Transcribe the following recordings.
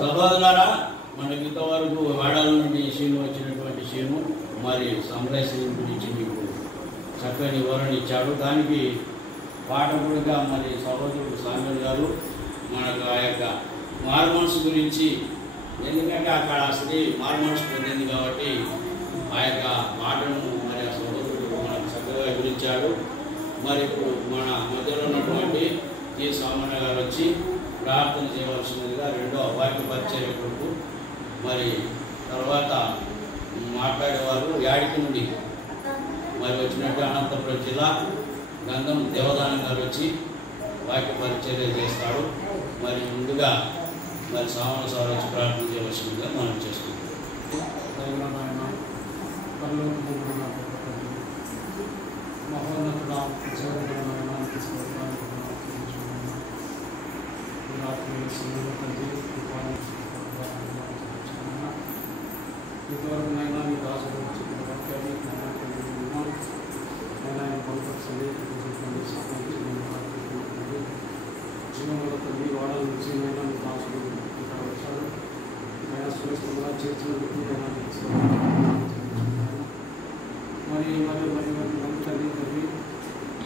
సహోదరులారా, మనకి ఇంతవరకు వాడాల నుండి సీను వచ్చినటువంటి సీను మరి సంప్రదాయం గురించి మీకు చక్కని వివరణ ఇచ్చాడు. దానికి పాఠకుడిగా మరి సహోదరుడు సామ్యుల్ గారు మనకు ఆ యొక్క మారుమనసు గురించి, ఎందుకంటే అక్కడ స్త్రీ మారుమనసు పొందింది కాబట్టి ఆ యొక్క పాటను మరి ఆ సహోదరుడు మనకు చక్కగా వివరించాడు. మరి ఇప్పుడు మన మధ్యలో ఉన్నటువంటి టి సామాన్య గారు వచ్చి ప్రార్థన చేయవలసినదిగా రెండో వాక్య పరిచర్య కొరకు, మరి తర్వాత మాట్లాడేవారు యాడికి నుండి మరి వచ్చినట్టు అనంతపురం జిల్లా గంగం దేవదానం గారు వచ్చి వాక్య పరిచర్య చేస్తాడు. మరి ముందుగా మరి సామాన్య సార్ వచ్చి ప్రార్థన చేయవలసిందిగా మనం చేసుకుంటాం. ఇంతవరకు నైనా మీ దాసులు చెప్పిన వాక్యాన్ని ఆయన బలపరచండి, జీవంలో తల్లి వాడాల నుంచి నైనా మీ దాసులు ఇక్కడ వచ్చారు. ఆయన సురక్షితంగా చేర్చినందుకు మరి మరి మరి మరి మంచి తల్లి తల్లి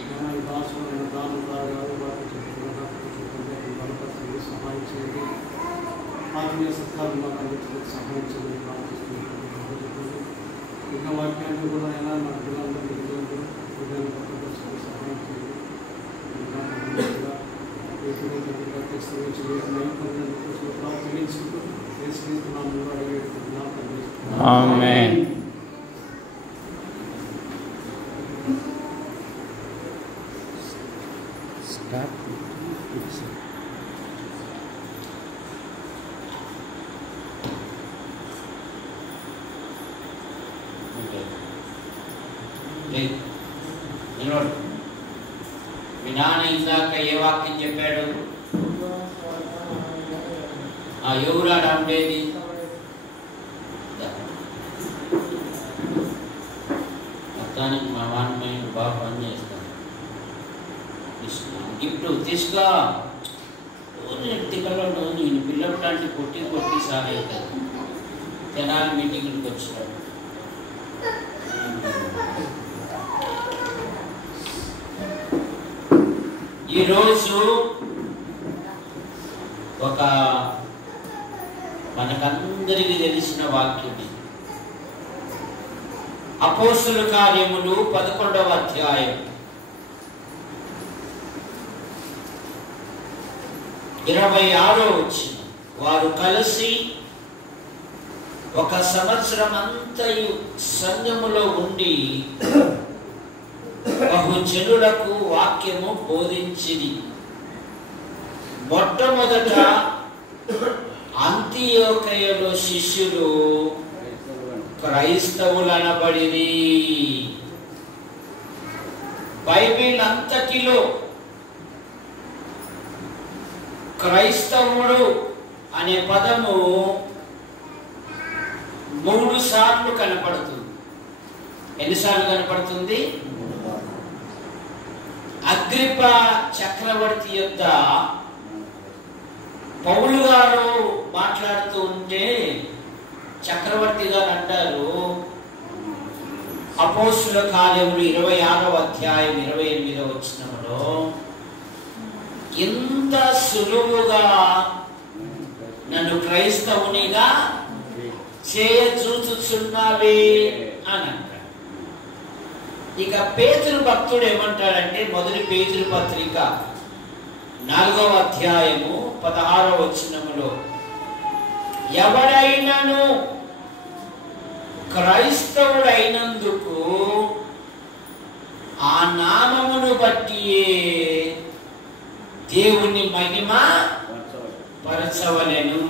ఆయన ఈ దాసులు ఆయన దానం రాగారు వారికి చెప్పిన బలపరచండి, సహాయం చేయండి. ఆత్మీయ సత్కారం మాకు అందించడానికి సహాయం చేయమని ప్రార్థిస్తున్నాను. ఇంకా వాక్యాన్ని కూడా అయినా మన పిల్లలందరికీ హృదయాన్ని పట్టుకొచ్చి సహాయం చేయండి. ప్రార్థించుకుంటూ చేసుకుంటున్నాము అడిగేస్తున్నాం. ఆమేన్. మీ నాన్న ఇందాక ఏ వాక్యం చెప్పాడు? ఆ యోగులాట ఉండేది మొత్తానికి మా వాని మైండ్ బాగా పని చేస్తాను. గిఫ్ట్ తీసుకో తిక్కలో నేను పిల్లలాంటి కొట్టి సాగవుతాను. తెనాలి మీటింగ్కి వచ్చినాడు. ఈరోజు ఒక మనకందరికీ తెలిసిన వాక్యం, అపోస్తుల కార్యములు 11వ అధ్యాయం 26వ వచనం. వారు కలిసి 1 సంవత్సరం అంతయు సంఘములో ఉండి బహుజనులకు వాక్యము బోధించిరి. మొట్టమొదట అంతియోకయలో శిష్యులు క్రైస్తవులనబడిరి. బైబిల్ అంతటిలో క్రైస్తవుడు అనే పదము 3 సార్లు కనపడుతుంది. ఎన్నిసార్లు కనపడుతుంది? అగ్రిప్ప చక్రవర్తి యొద్ద పౌలు గారు మాట్లాడుతూ ఉంటే చక్రవర్తి గారు అంటారు, అపోస్తుల కార్యములు 26వ అధ్యాయం 28వ వచనంలో, ఇంత సులువుగా నన్ను క్రైస్తవునిగా చేయజూచుచున్నావే అని అంటారు. ఇక పేతురు భక్తుడు ఏమంటాడంటే మొదటి పేతురు పత్రిక 4వ అధ్యాయము 16వ వచనములో, ఎవరైనాను క్రైస్తవుడైనందుకు ఆ నామమును బట్టియే దేవుని మహిమ పరచవలెను.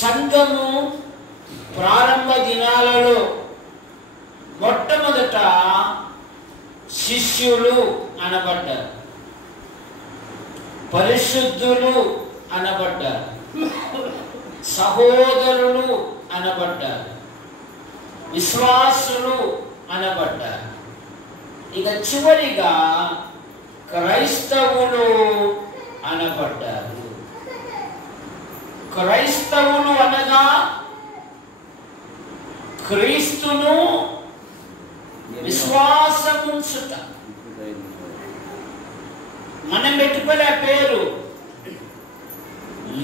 సంఘము ప్రారంభ దినాలలో మొట్టమొదట శిష్యులు అనబడ్డారు, పరిశుద్ధులు అనబడ్డారు, సహోదరులు అనబడ్డారు, విశ్వాసులు అనబడ్డారు. ఇక చివరిగా క్రైస్తవులు అనబడ్డారు. క్రైస్తవులు అనగా క్రీస్తును విశ్వాసముంచుట. మనం పెట్టుకునే పేరు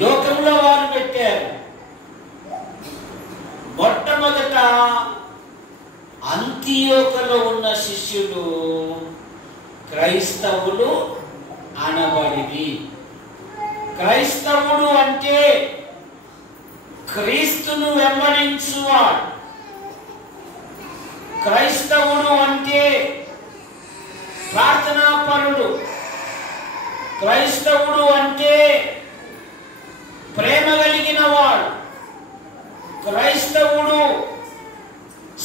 లోకంలో వారు పెట్టారు. మొట్టమొదట అంతియోకలో ఉన్న శిష్యులు క్రైస్తవులు అనబడివి. క్రైస్తవుడు అంటే క్రీస్తును వెంబడించువాడు. క్రైస్తవుడు అంటే ప్రార్థనాపరుడు. క్రైస్తవుడు అంటే ప్రేమ కలిగిన వాడు. క్రైస్తవుడు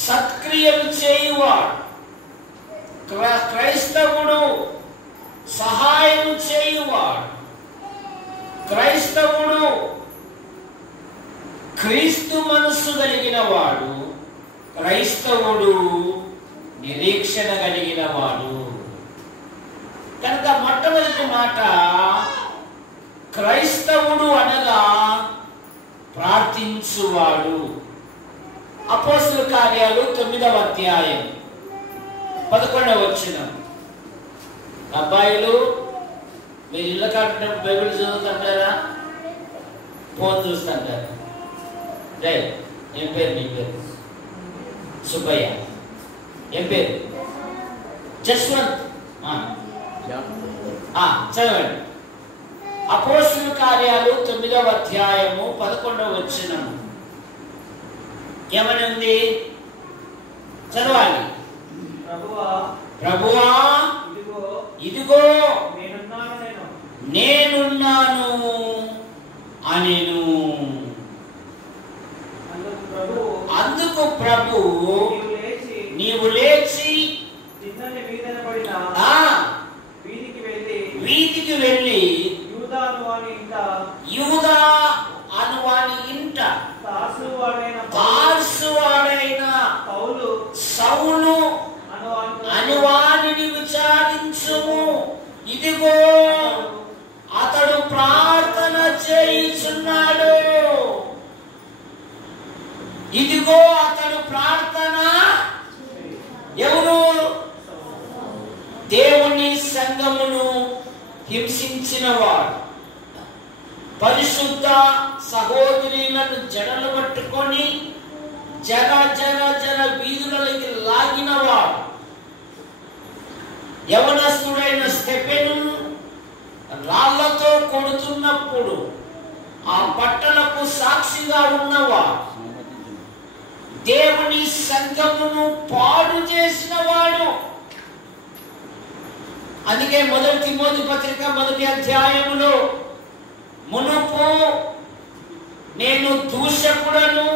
సత్క్రియలు చేయువాడు. క్రైస్తవుడు సహాయం చేయువాడు. క్రైస్తవుడు క్రీస్తు మనస్సు కలిగిన వాడు. క్రైస్తవుడు నిరీక్షణ కలిగిన వాడు. కనుక మొట్టమొదటి మాట క్రైస్తవుడు అనగా ప్రార్థించువాడు. అపోస్తలుల కార్యాలు 9వ అధ్యాయం 11వ వచనం. అబ్బాయిలు మీరు ఇళ్ళ కాకుండా బైబిల్ చదువుతుంటారా, ఫోన్ చూస్తుంటారా? రైట్. ఏం పేరు నీ పేరు? సుబ్బయ్య. ఏం పేరు? జస్వంత్. చదవండి. అపోస్తలుల కార్యాలు 9వ అధ్యాయము 11వ వచనం ఏమని ఉంది? చదవాలి. ప్రభువా ఇదిగో నేనున్నాను అనెను. అందుకు ప్రభు నీవు లేచి వీధికి వెళ్ళి యూదా అనువాని ఇంట తార్సువాడైన సౌలు అనువానిని విచారించుము. ఇదిగో అతడు ప్రార్థన చేయుచున్నాడు. ఇదిగో అతడు ప్రార్థన. ఎవరు? దేవుని సంఘమును హింసించిన వాడు, పరిశుద్ధ సహోదరులను జడలు పట్టుకొని జర జర జర వీధులకి లాగినవాడు, యవనస్తుడైన స్టెఫెను రాళ్లతో కొడుతున్నప్పుడు ఆ పట్టణకు సాక్షిగా ఉన్నవాడు, దేవుని సంఘమును పాడు చేసిన వాడు. అందుకే మొదటి తిమోతి పత్రిక 1వ అధ్యాయములో మునుపు నేను దూషకుడను,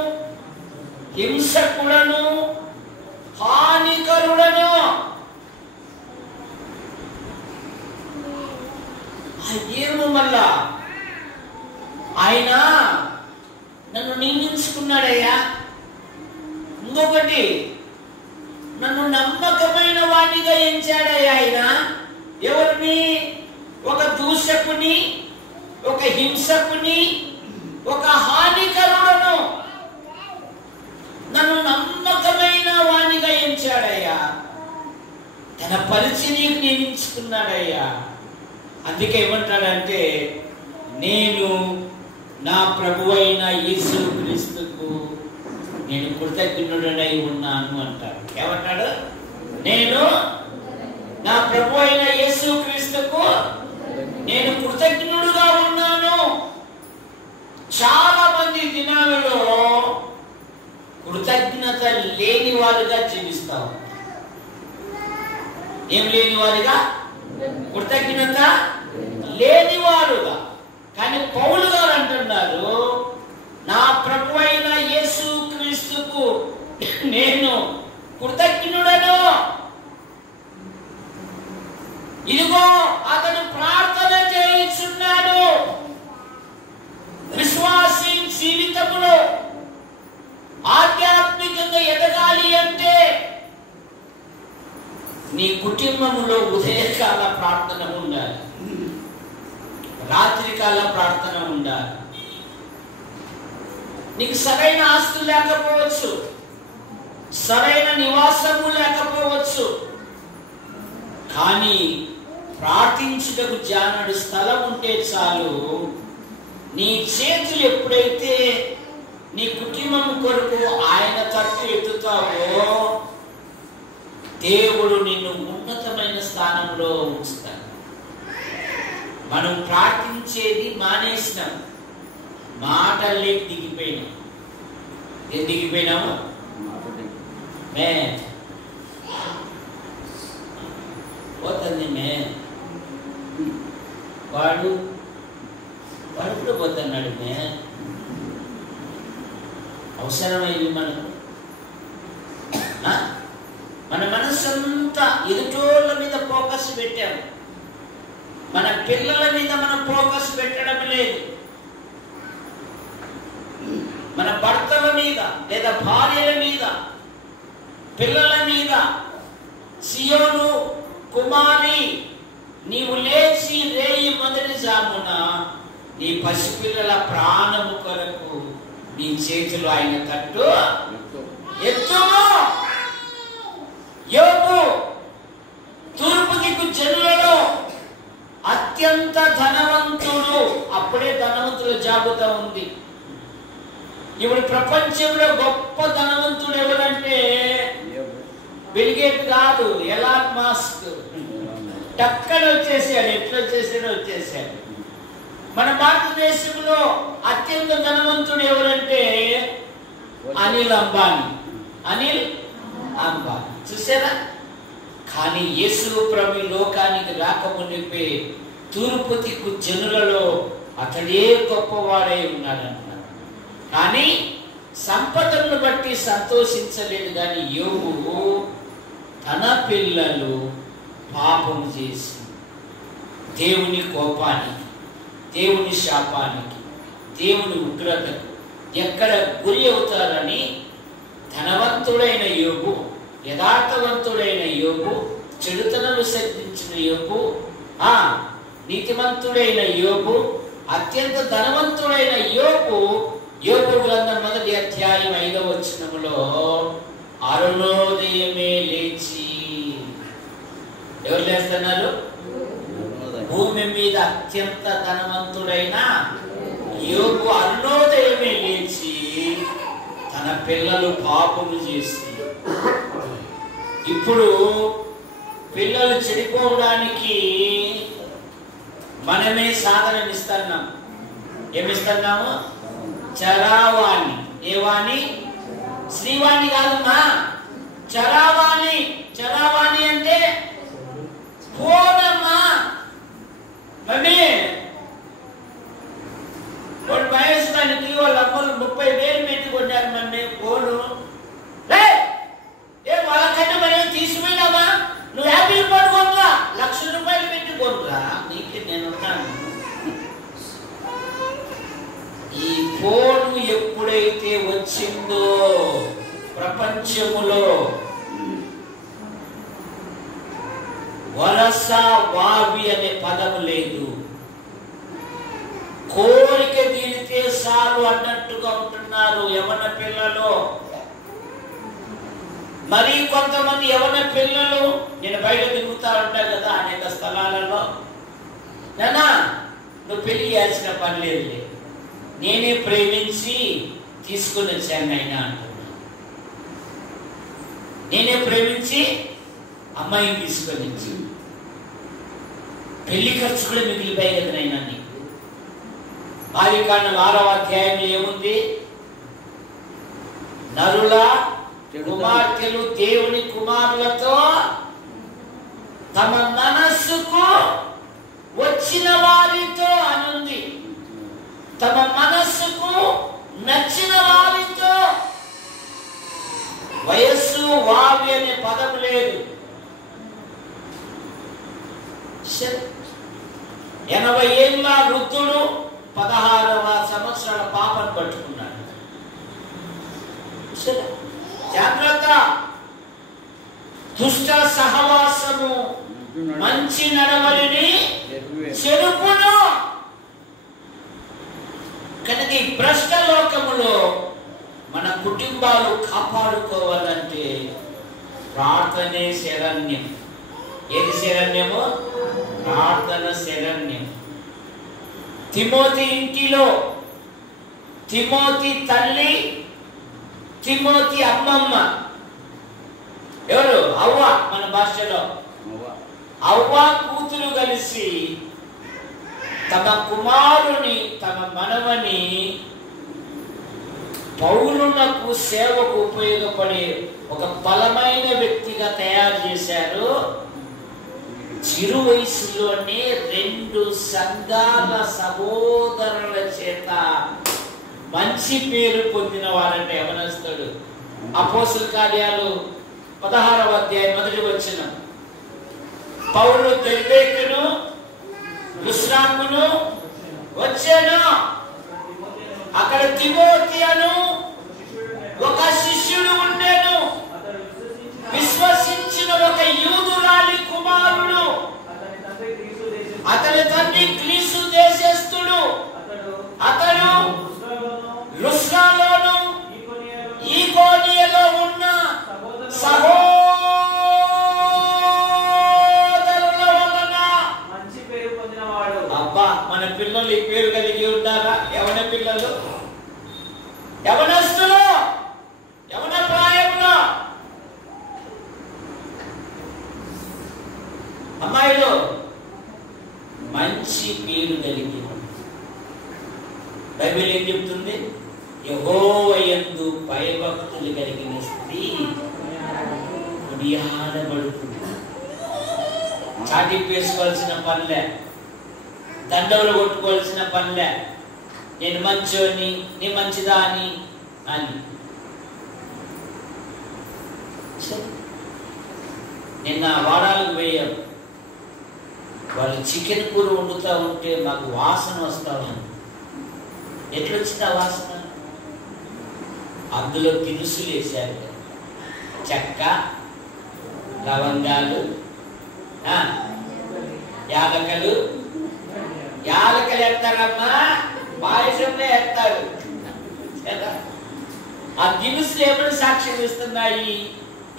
హింసకుడను, హానికరుడను. ఏమో మళ్ళా ఆయన నన్ను నిందించుకున్నాడయ్యా. ఇంకొకటి, నన్ను నమ్మకమైన వాడిగా ఎంచాడయ్యా ఆయన. ఎవరిని? ఒక దూషకుని, ఒక హింసకుని, ఒక హానికరుడను నన్ను నమ్మకమైన వాడిగా ఎంచాడయ్యా. తన పరిచర్యకు నియమించుకున్నాడయ్యా. అందుకే ఏమంటాడంటే, నేను నా ప్రభువైన యేసు క్రీస్తుకు నేను కృతజ్ఞుడనై ఉన్నాను అంటాడు. ఏమంటాడు? నేను నా ప్రభు అయిన యేసుక్రీస్తుకు నేను కృతజ్ఞుడుగా ఉన్నాను. చాలా మంది దినాలలో కృతజ్ఞత లేని వారుగా జీవిస్తాం. ఏం లేని వారుగా? కృతజ్ఞత లేని వారుగా. కానీ పౌలు గారు అంటున్నారు, నా ప్రభు అయిన యేసుక్రీస్తుకు నేను కృతజ్ఞుడను. ఇదిగో అతడు ప్రార్థన చేయుచున్నాడు. విశ్వాసీ జీవితంలో ఆధ్యాత్మికంగా ఎదగాలి అంటే నీ కుటుంబంలో ఉదయకాల ప్రార్థన ఉండాలి, రాత్రికాల ప్రార్థన ఉండాలి. నీకు సరైన ఆస్తు లేకపోవచ్చు, సరైన నివాసము లేకపోవచ్చు, కానీ ప్రార్థించుటకు జానడు స్థలం ఉంటే చాలు. నీ చేతులు ఎప్పుడైతే నీ కుటుంబం కొరకు ఆయన తట్టు ఎత్తుతావో దేవుడు నిన్ను ఉన్నతమైన స్థానంలో ఉంచుతాడు. మనం ప్రార్థించేది మానేసినాం, మాటలే దిగిపోయినాం. ఏం దిగిపోయినాము? మే పోతుంది మే వాడు కూడా పోతున్నాడు మే. అవసరమైంది మనకు. మన మనస్సంతా ఎదుటోళ్ళ మీద ఫోకస్ పెట్టాము, మన పిల్లల మీద మనం ఫోకస్ పెట్టడం లేదు. మన భర్తల మీద లేదా భార్యల మీద, పిల్లల మీద. సియోను కుమారి, నీవు లేచి రేయి మొదటి జామున నీ పసిపిల్లల ప్రాణము కొరకు నీ చేతులు ఆయన తట్టు ఎత్తుము. యోబు తూర్పు దిక్కు జనులలో అత్యంత ధనవంతుడు. అప్పుడే ధనవంతుల జాబితా ఉంది. ఇప్పుడు ప్రపంచంలో గొప్ప ధనవంతుడు ఎవరంటే బిల్ గేట్ కాదు, ఎలాన్ మస్క్. టక్కన వచ్చేసాడు. ఎట్లా వచ్చేసాడో వచ్చేసాడు. మన భారతదేశంలో అత్యంత ధనవంతుడు ఎవరంటే అనిల్ అంబానీ. అనిల్ అంబానీ చూసారా? కానీ యేసు ప్రభు లోకానికి రాకమునిపే తూర్పు దిక్కు జనులలో అతడే గొప్పవాడై ఉన్నాడన్నారు. కానీ సంపదను బట్టి సంతోషించలేదు. కానీ యోబు తన పిల్లలు పాపము చేసి దేవుని కోపానికి, దేవుని శాపానికి, దేవుని ఉగ్రతకు ఎక్కడ గురి అవుతారని ధనవంతుడైన యోబు, యథార్థవంతుడైన యోబు, చెడుతనం విసర్జించిన యోబు, నీతిమంతుడైన యోబు, అత్యంత ధనవంతుడైన యోబు, యోబు గ్రంథం 1వ అధ్యాయం 5వ వచనములో అరుణోదయమే లేచి, ఎవరు లేస్తున్నారు? భూమి మీద అత్యంత ధనవంతుడైన యోబు అరుణోదయమే లేచి తన పిల్లలు పాపము చేసి, ఇప్పుడు పిల్లలు చెడిపోవడానికి మనమే సాధనమిస్తున్నాం. ఏమిస్తున్నాము? చరావాణి. ఏ వాణి? శ్రీవాణి కాదమ్మా, చరావాణి. చరావాణి అంటే ఫోనమ్మా. మమ్మీ వాడు వయసుడానికి వాళ్ళ అమ్మలు 30,000 పెట్టి కొట్టారు మమ్మీ ఫోను. వాళ్ళకంటే మనం తీసుకుపోయినావా? నువ్వు 50 రూపాయలు కొనురా, 1,00,000 రూపాయలు పెట్టి కొనురా, నీకే నేనున్నాను. ఈ ఫోను ఎప్పుడైతే వచ్చిందో ప్రపంచములో వరస వావి అనే పదం లేదు. కోరిక తీరితే చాలు అన్నట్టుగా ఉంటున్నారు యవన పిల్లలు. మరి కొంతమంది యవన పిల్లలు, నేను బయట తిరుగుతా ఉంటా కదా అనేక స్థలాలలో, నానా నువ్వు పెళ్లి చేయాల్సిన పని లేదు, నేనే ప్రేమించి తీసుకుని వచ్చాను అయినా అంటున్నా. నేనే ప్రేమించి అమ్మాయిని తీసుకొని వచ్చి పెళ్లి ఖర్చు కూడా మిగిలిపోయాయి కదా నైనా నీకు. ఆదికాండం 6వ అధ్యాయంలో ఏముంది? నరుల కుమార్తెలు దేవుని కుమారులతో తమ మనస్సుకు వచ్చిన వారితో అనుంది. తమ మనస్సుకు నచ్చిన వారితో. వయస్సు వావి అనే పదం లేదు. 80 ఏళ్ళ వృద్ధుడు 16వ సంవత్సరాల పాపను పట్టుకున్నాడు. జాగ్రత్త. దుష్ట సహవాసము మంచి నడవడిని చెరుపును. కనుక ఈ భ్రష్ట లోకములో మన కుటుంబాలు కాపాడుకోవాలంటే ప్రార్థనే శరణ్యం. ఏది శరణ్యము? ప్రార్థన శరణ్యం. తిమోతి ఇంటిలో తిమోతి తల్లి, తిమోతి అమ్మమ్మ ఎవరు? అవ్వ. మన భాషలో అవ్వ కూతురు కలిసి తమ కుమారుని, తమ మనవని పౌలునకు సేవకు ఉపయోగపడే ఒక బలమైన వ్యక్తిగా తయారు చేశారు. చిరు వయసులోనే 2 సంఘాల సహోదరుల చేత మంచి పేరు పొందిన వారంటే యవనస్తుడు. అపోస్తల కార్యాలు 16వ అధ్యాయం 1వ వచనం. పౌలు దెర్బేకును లుస్త్రాకును వచ్చాను. అక్కడ తిమోతి అను ఒక శిష్యుడు ఉండేను. విశ్వసించిన ఒక యూదురాలి కుమారుడు. అతని తండ్రి గ్రీసు దేశస్థుడు. అతడు లుస్త్రాలోను ఈకోనియలో ఉన్న సహోదరుల వలన మంచి పేరు పొందినవాడు. అబ్బా, మన పిల్లలు ఈ పేరు కలిగి ఉంటారా? యవన పిల్లలు, యవనస్తులు, యవన ప్రాయంలో అమ్మాయిలు మంచి పేరు కలిగి. బైబిల్ ఏం చెప్తుంది? యెహోవాయందు భయభక్తులు కలిగిన స్త్రీ కొనియాడబడుతుంది. చాటింపు వేసుకోవాల్సిన పనిలే, దండవులు కొట్టుకోవాల్సిన పనిలే. నేను మంచోని, నీ మంచిదాని అని. నిన్న వారాలకు పోయాం. వాళ్ళు చికెన్ కూర వండుతూ ఉంటే మాకు వాసన వస్తా ఉంది. ఎట్లొచ్చింది ఆ వాసన? అందులో దినుసులు వేశారు. చెక్క, లవంగాలు, యాలకలు. యాలకలు ఎత్తారమ్మా, పాయసంలో ఎత్తారు. ఆ దినుసులు ఏమైనా సాక్ష్యం ఇస్తున్నాయి?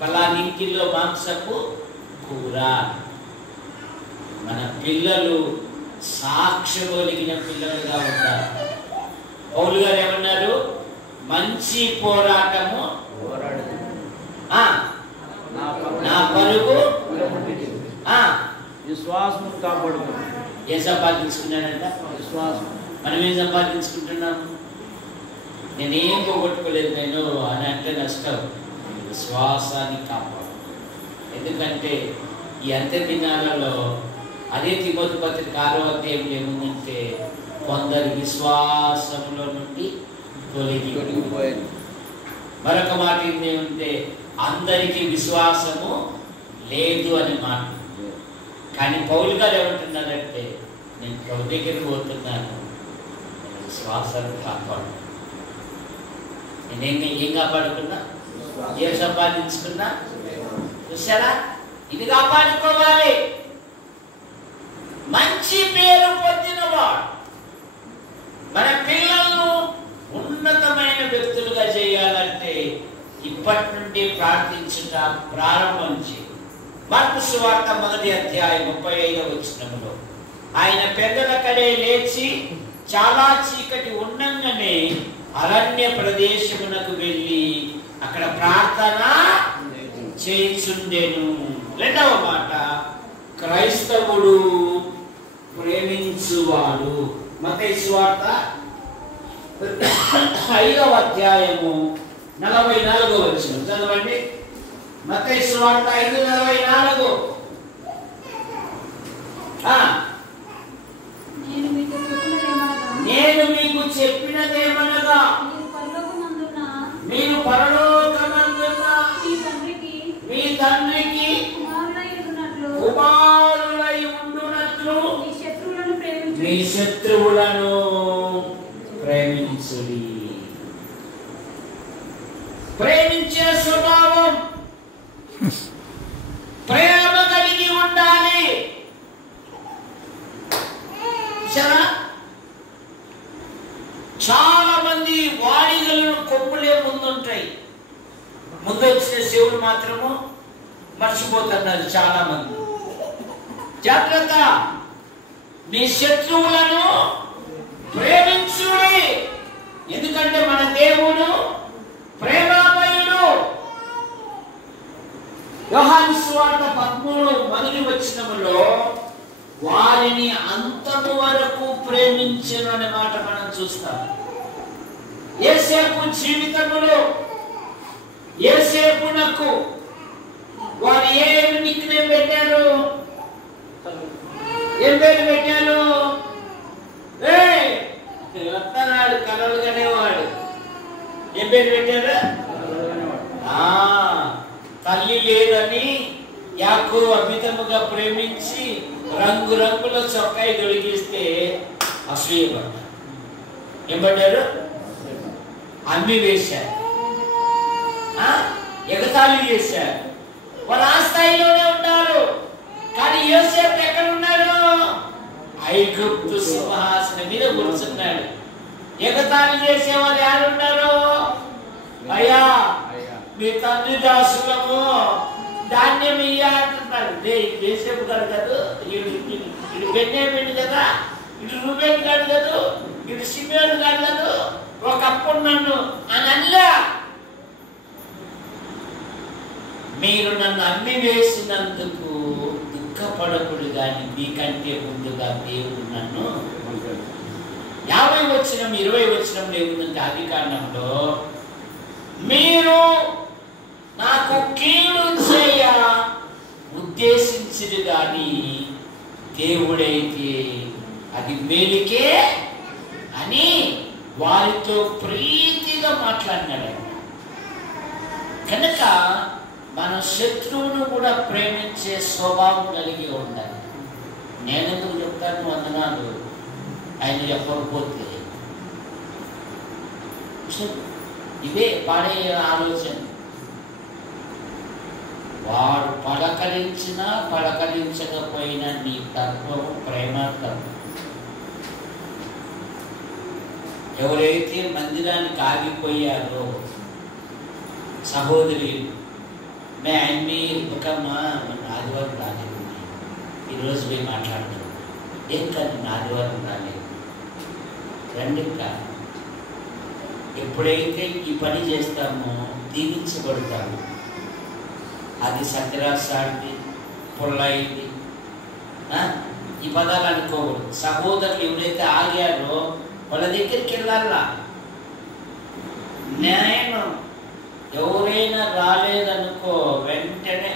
పలానింటిలో మాంసపు కూర. మన పిల్లలు సాక్ష్యగలిగిన పిల్లలుగా ఉంటారు. పౌలు గారు ఏమన్నారు? మంచి పోరాటము నా పరుగు విశ్వాసం కాపాడుకుంటాం. ఏం సంపాదించుకున్నాడంట? విశ్వాసం. మనం ఏం సంపాదించుకుంటున్నాము? నేనేం పోగొట్టుకోలేదు నేను అని అంటే నష్టం. విశ్వాసాన్ని కాపాడు. ఎందుకంటే ఈ అంత్య దినాలలో అదే తిమోతి పత్రిక 6వ అధ్యాయంలో ఏముందంటే కొందరు విశ్వాసంలో నుండి తొలగిపోయారు. మరొక మాట ఏముంటే అందరికీ విశ్వాసము లేదు అని మాట. కానీ పౌలు గారు ఏమంటున్నారంటే నేను ప్రభు దగ్గరికి పోతున్నాను, విశ్వాసాన్ని కాపాడు. నేనేం ఏం కాపాడుకున్నా? ఏం సంపాదించుకున్నా? చూసారా? ఇది కాపాడుకోవాలి. మంచి పేరు పొందినవాడు. మన పిల్లలను ఉన్నతమైన వ్యక్తులుగా చేయాలంటే ఇప్పటి నుండి ప్రార్థించుట ప్రారంభించి. మార్కు సువార్త 1వ అధ్యాయం 35వ వచనంలో ఆయన పెద్దల కడే లేచి చాలా చీకటి ఉండంగానే అరణ్య ప్రదేశమునకు వెళ్ళి అక్కడ ప్రార్థన చేయుచుండెను. రెండవ మాట, క్రైస్తవుడు ప్రేమించువాడు. మత్తయి సువార్త 5వ అధ్యాయము 44వ వచనం చదవండి. మత్తయి సువార్త 5:44. నేను మీకు చెప్పినదేమనగా మీరు పరలోకమందున్న మీ తండ్రికి కుమారులై ఉండునట్లు మీ శత్రువులను ప్రేమించుడి. ప్రేమించే స్వభావం, ప్రేమ కలిగి ఉండాలి. చాలా మంది వాడిగలను కొమ్ములే ముందుంటాయి, ముందు వచ్చిన శివుడు మాత్రము మర్చిపోతున్నారు చాలా మంది. జాగ్రత్త, మీ శత్రువులను ప్రేమించుడి. ఎందుకంటే మన దేవుడు ప్రేమామయుడు. యోహాను సువార్త 13:1 వారిని అంతము వరకు ప్రేమించెను అనే మాట మనం చూస్తాం. యేసేపు జీవితములో యేసేపునకు వారు ఏమి నిక్నేమ్ పెట్టారు? ఏం పేరు పెట్టారు? వస్తున్నాడు కలలు కనేవాడు. ఏం పేరు పెట్టారు? తల్లి లేదని యాకోబు అమితముగా ప్రేమించి రంగురంగుల చొక్కాయి తొలగిస్తే అసూయపడ్డారు. ఏం పడ్డారు? అమ్మి వేశారు, ఎగతాళి చేశారు. వాళ్ళు ఆ స్థాయిలోనే ఉంటారు. కానీ యోసేపు ఎక్కడ ఉన్నాడు? ఐగుప్తు సింహాసనం మీద కూర్చున్నాడు. ఎగతాళి చేసేవాళ్ళు ఎవరున్నారు? అయ్యా మీ తండ్రి దాసులము ధాన్యం ఇయ్యా అంటున్నాడు. యోసేపు గారు కాదు, ఇటు బెన్యామీను కదా, ఇటు రూబేను కాదు కాదు, ఇటు షిమ్యోను కాదు కాదు, ఒకప్పుడు నన్ను అని అల్లా. మీరు నన్ను అమ్మి వేసినందుకు దుఃఖపడకుడు కానీ మీకంటే ముందుగా దేవుడు నన్ను 50 వచనం 20 వచనం లేకుంటే ఆదికాండంలో మీరు నాకు కీడు చేయ ఉద్దేశించిరు కానీ దేవుడైతే అది మేలుకే అని వారితో ప్రీతిగా మాట్లాడినాడు. కనుక మన శత్రువును కూడా ప్రేమించే స్వభావం కలిగి ఉండాలి. నేనెందుకు చెప్తాను వందనాలు ఆయన చెప్పకపోతే? ఇవే పాడే ఆలోచన. వాడు పలకరించినా పలకరించకపోయినా నీ తత్వం ప్రేమ తత్వం. ఎవరైతే మందిరానికి ఆగిపోయారో సహోదరి మే ఆయన్ని ఒకమ్మా మన ఆదివారం రాలేదు, ఈరోజు పోయి మాట్లాడుతున్నాం. ఏం కాదు, నా ఆదివారం రాలేదు రండి. కాదు, ఎప్పుడైతే ఈ పని చేస్తామో దీవించబడతాము. అది సత్యరాశాంతి పొల్లైంది ఈ పదాలు అనుకోకూడదు. సహోదరులు ఎవరైతే ఆగారో వాళ్ళ దగ్గరికి వెళ్ళాలా. నేను ఎవరైనా రాలేదనుకో వెంటనే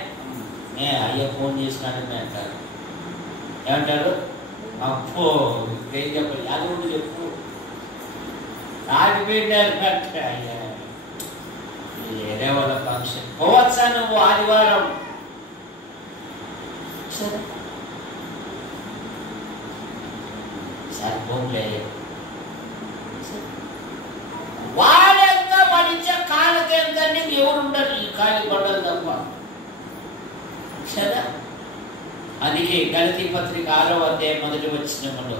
అయ్యా ఫోన్ చేసినాడని అంటారు. ఏమంటారు? అప్పో ఏం చెప్పాలి, అది కూడా చెప్పు ఆగిపోయినారు అంటే అయ్యా వేరే వాళ్ళ ఫంక్షన్ పోవచ్చా నువ్వు ఆదివారం? సరే సార్ పోలే. వాళ్ళెంత పడించే కాళ్ళకి ఎంతండి ఎవరు ఉండరు, ఈ కాళ్ళ పడ్డది తప్ప. సరే, అందుకే గలతీ పత్రిక 6వ అధ్యాయం 1వ వచనంలో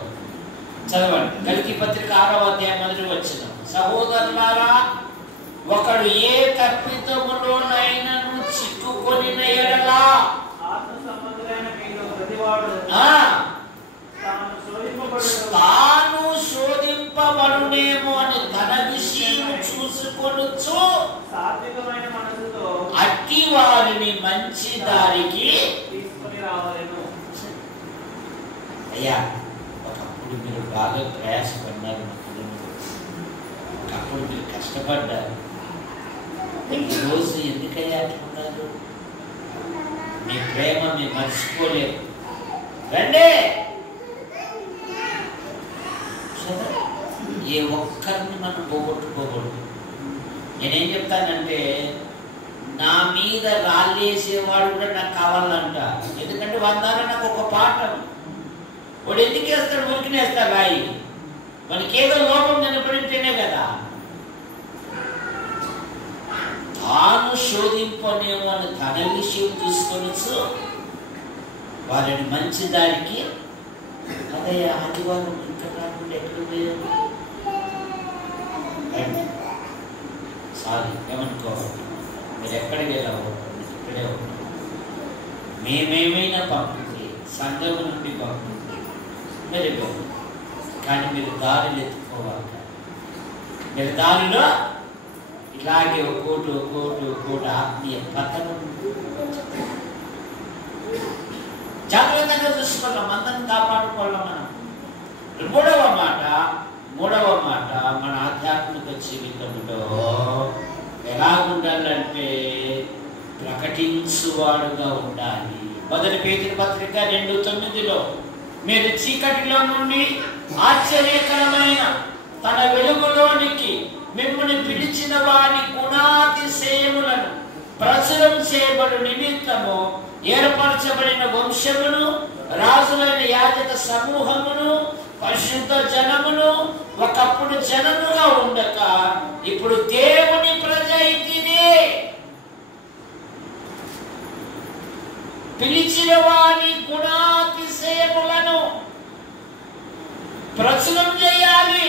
చదవండి. గలతీ పత్రిక 6వ అధ్యాయం 1వ వచనం. సహోదరులారా, ఒకడు ఏ తప్పిదములోనైనను చిక్కుకొనిన యెడల తాను శోధింపబడునేమో అని తన విషయం చూసుకొనుచు అట్టి వారిని దారికి తీసుకొని రావాలను. అయ్యా ఒకప్పుడు మీరు బాగా ప్రయాసపడ్డారు, ఒకప్పుడు మీరు కష్టపడ్డారు, ఈరోజు ఎందుకయ్యా అట్లున్నారు? మీ ప్రేమ మేము మర్చిపోలేదు. రండి. ఏ ఒక్కరిని మనం పోగొట్టుకోకూడదు. నేనేం చెప్తానంటే, నా మీద రాళ్ళేసేవాడు కూడా నాకు కావాలంట. ఎందుకంటే వందాన నాకు ఒక పాఠం. వాడు ఎందుకు వేస్తాడు? ఉరికినేస్తాడు రాయి. మనకి ఏదో లోపం కనపడితేనే కదా. తాను శోధింపనేమో అని తన విషయం చూసుకొనొచ్చు వారిని మంచి దానికి. అదే ఆదివారం ఇక్కడ రాకుండా ఎక్కడ పోయారు? సారీ, ఏమనుకోవాలి, మీరు ఎక్కడికి వెళ్ళారు? ఇక్కడే ఉంటాం. మేమేమైనా పంపితే సంఘం నుండి పంపితే మీరు వెళ్ళారు, కానీ మీరు దారిలో ఎత్తుకోవాలి. మీరు దారిలో ఇట్లాగే ఒక్కోటి ఆత్మీయ పతనం జాగ్రత్తగా చూసుకోవాలి. అందరిని కాపాడుకోవాలి మనం. మూడవ మాట మన ఆధ్యాత్మిక జీవితంలో ఎలా ఉండాలంటే ప్రకటించువాడుగా ఉండాలి. మొదటి పేతురు పత్రిక 2:9 మీరు చీకటిలో నుండి ఆశ్చర్యకరమైన తన వెలుగులోనికి మిమ్మల్ని పిలిచిన వారి గుణాతిశయములను ప్రచురం చేయబడు నిమిత్తము ఏర్పరచబడిన వంశమును, రాజులైన యాజక సమూహమును, పరిశుద్ధ జనమును, ఒకప్పుడు జనముగా ఉండక ఇప్పుడు దేవుని ప్రజ అయితిరే. పిలిచిన వారి గుణాతిశయములను ప్రచురం చేయాలి.